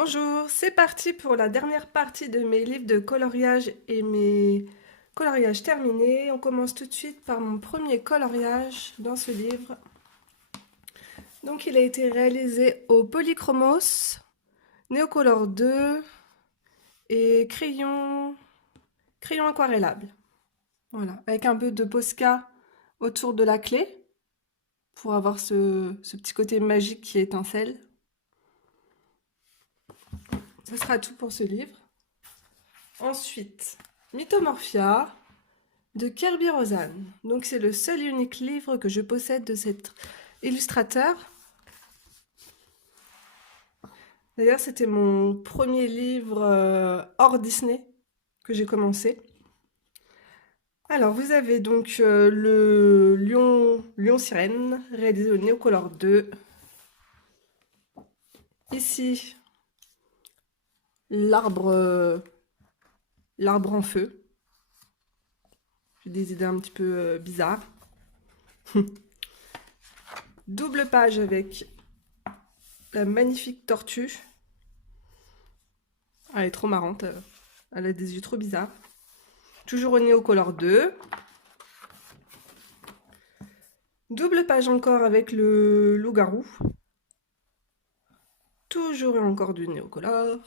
Bonjour, c'est parti pour la dernière partie de mes livres de coloriage et mes coloriages terminés. On commence tout de suite par mon premier coloriage dans ce livre. Donc il a été réalisé au Polychromos, Neocolor 2 et crayon aquarellable. Voilà, avec un peu de Posca autour de la clé pour avoir ce petit côté magique qui étincelle. Ce sera tout pour ce livre. Ensuite, Mythomorphia de Kerby Rosanne. Donc c'est le seul et unique livre que je possède de cet illustrateur. D'ailleurs, c'était mon premier livre hors Disney que j'ai commencé. Alors, vous avez donc le Lion Sirène, réalisé au Neocolor 2. Ici, l'arbre en feu. J'ai des idées un petit peu bizarres. Double page avec la magnifique tortue. Elle est trop marrante. Elle a des yeux trop bizarres. Toujours au Neocolor 2. Double page encore avec le loup-garou. Toujours et encore du Neocolor.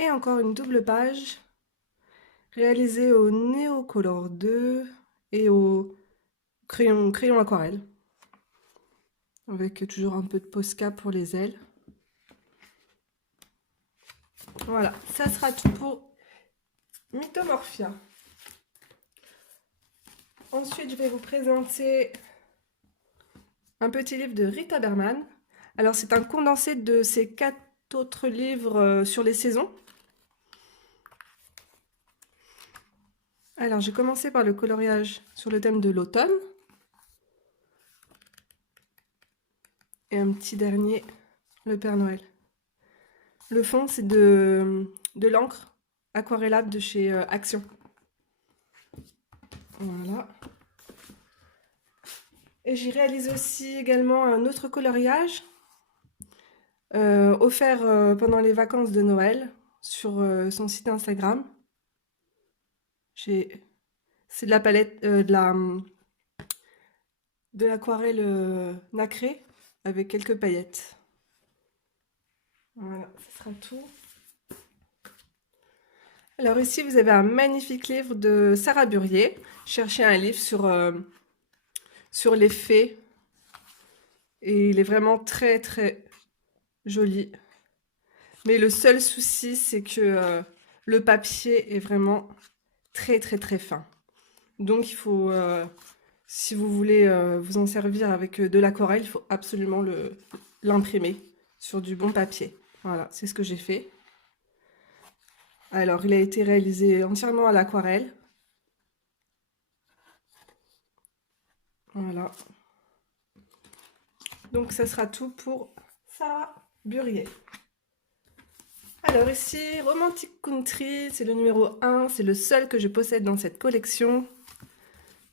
Et encore une double page réalisée au Neocolor 2 et au crayon aquarelle. Avec toujours un peu de Posca pour les ailes. Voilà, ça sera tout pour Mythomorphia. Ensuite, je vais vous présenter un petit livre de Rita Berman. Alors, c'est un condensé de ses 4 autres livres sur les saisons. Alors, j'ai commencé par le coloriage sur le thème de l'automne. Et un petit dernier, le Père Noël. Le fond, c'est de l'encre aquarellable de chez Action. Voilà. Et j'ai réalisé aussi également un autre coloriage offert pendant les vacances de Noël sur son site Instagram. C'est de la palette, de l'aquarelle nacrée avec quelques paillettes. Voilà, ce sera tout. Alors ici, vous avez un magnifique livre de Sarah Burier. Cherchez un livre sur les fées. Et il est vraiment très très joli. Mais le seul souci, c'est que le papier est vraiment très très très fin. Donc il faut, si vous voulez vous en servir avec de l'aquarelle, il faut absolument l'imprimer sur du bon papier. Voilà, c'est ce que j'ai fait. Alors, il a été réalisé entièrement à l'aquarelle. Voilà. Donc, ça sera tout pour Sarah Burier. Alors ici, Romantic Country, c'est le numéro 1, c'est le seul que je possède dans cette collection.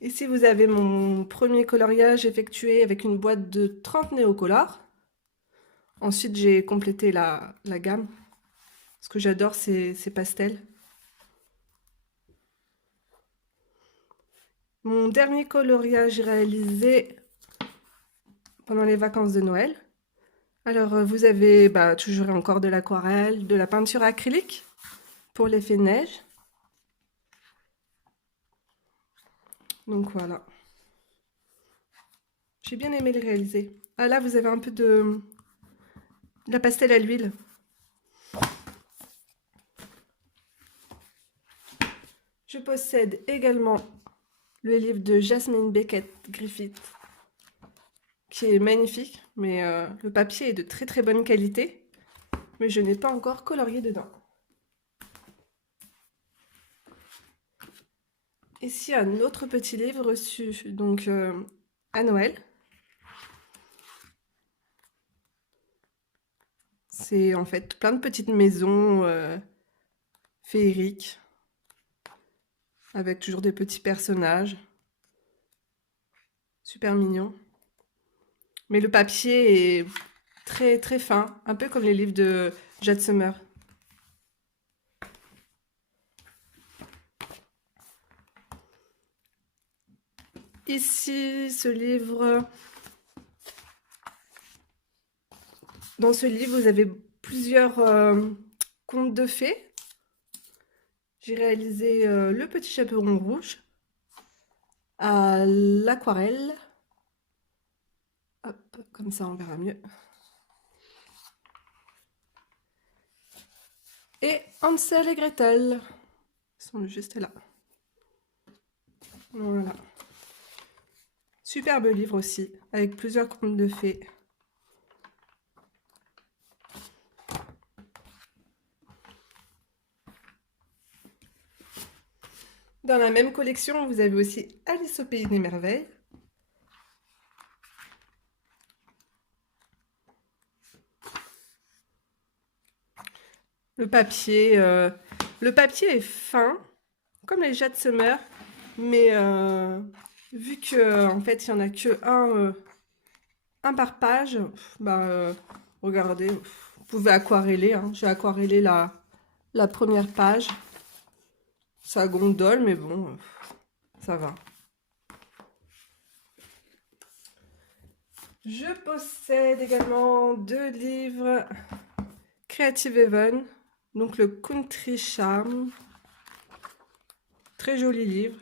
Ici, vous avez mon premier coloriage effectué avec une boîte de 30 néocolores. Ensuite, j'ai complété la gamme. Ce que j'adore, c'est ces pastels. Mon dernier coloriage réalisé pendant les vacances de Noël. Alors, vous avez toujours encore de l'aquarelle, de la peinture acrylique pour l'effet neige. Donc voilà. J'ai bien aimé les réaliser. Ah là, vous avez un peu de la pastel à l'huile. Je possède également le livre de Jasmine Beckett Griffith, qui est magnifique, mais le papier est de très très bonne qualité, mais je n'ai pas encore colorié dedans. Ici, un autre petit livre reçu donc à Noël. C'est en fait plein de petites maisons féeriques, avec toujours des petits personnages. Super mignon. Mais le papier est très très fin, un peu comme les livres de Jade Summer. Ici, ce livre. Dans ce livre, vous avez plusieurs contes de fées. J'ai réalisé Le Petit Chaperon Rouge à l'aquarelle. Hop, comme ça on verra mieux. Et Hansel et Gretel. Ils sont juste là. Voilà. Superbe livre aussi, avec plusieurs contes de fées. Dans la même collection, vous avez aussi Alice au Pays des Merveilles. Le papier est fin, comme les Jade Summer, mais vu que en fait il y en a que un par page, regardez, vous pouvez aquareller. Hein. J'ai aquarellé la première page. Ça gondole, mais bon, ça va. Je possède également 2 livres Creative Haven, donc le Country Charm. Très joli livre.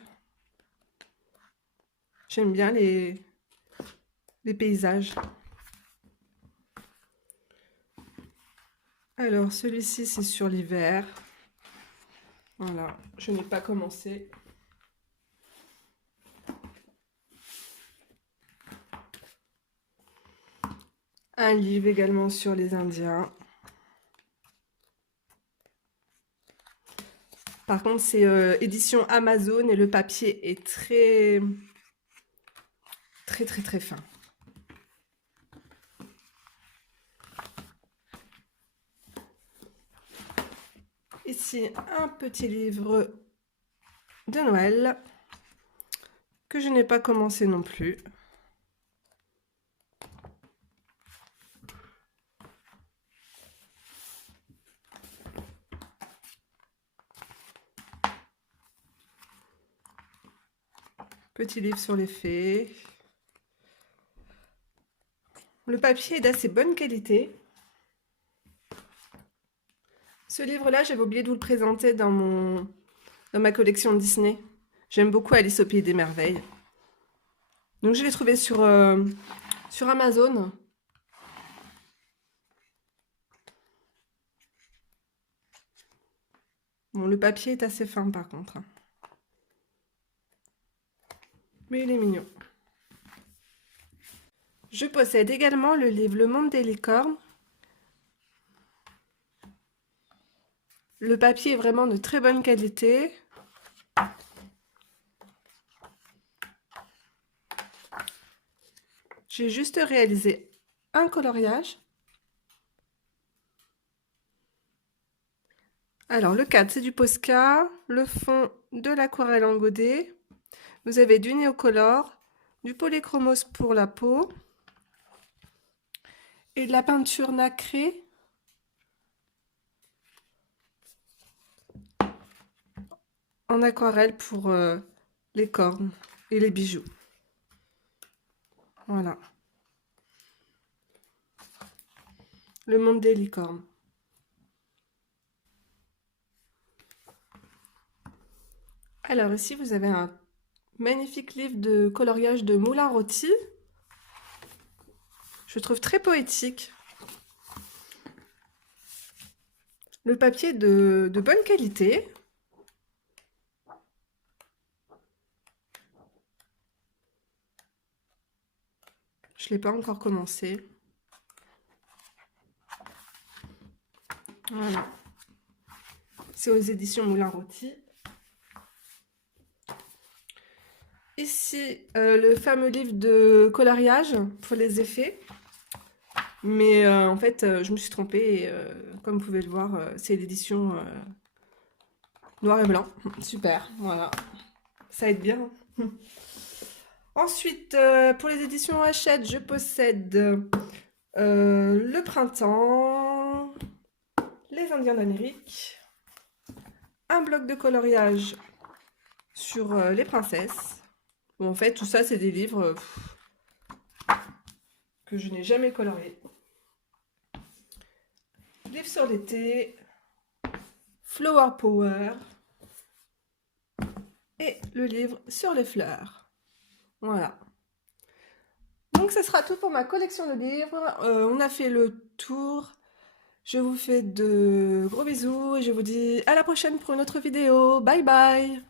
J'aime bien les paysages. Alors, celui-ci, c'est sur l'hiver. Voilà, je n'ai pas commencé. Un livre également sur les Indiens. Par contre, c'est édition Amazon et le papier est très fin. Ici, un petit livre de Noël que je n'ai pas commencé non plus. Petit livre sur les fées. Le papier est d'assez bonne qualité. Ce livre-là, j'avais oublié de vous le présenter dans ma collection Disney. J'aime beaucoup Alice au Pays des Merveilles. Donc je l'ai trouvé sur Amazon. Bon, le papier est assez fin par contre. Mais il est mignon. Je possède également le livre Le Monde des licornes. Le papier est vraiment de très bonne qualité. J'ai juste réalisé un coloriage. Alors, le cadre, c'est du Posca. Le fond, de l'aquarelle en godet. Vous avez du néocolore, du polychromos pour la peau et de la peinture nacrée en aquarelle pour les cornes et les bijoux. Voilà. Le monde des licornes. Alors ici, vous avez un magnifique livre de coloriage de Moulin Rôti. Je trouve très poétique. Le papier est de bonne qualité. Je ne l'ai pas encore commencé. Voilà. C'est aux éditions Moulin Rôti. Ici, le fameux livre de coloriage pour les effets. Mais en fait, je me suis trompée. Et, comme vous pouvez le voir, c'est l'édition noir et blanc. Super, voilà. Ça aide bien. Ensuite, pour les éditions Hachette, je possède Le Printemps, Les Indiens d'Amérique, un bloc de coloriage sur les princesses. Bon, en fait, tout ça, c'est des livres que je n'ai jamais coloriés. Livre sur l'été, Flower Power et le livre sur les fleurs. Voilà. Donc, ce sera tout pour ma collection de livres. On a fait le tour. Je vous fais de gros bisous et je vous dis à la prochaine pour une autre vidéo. Bye bye!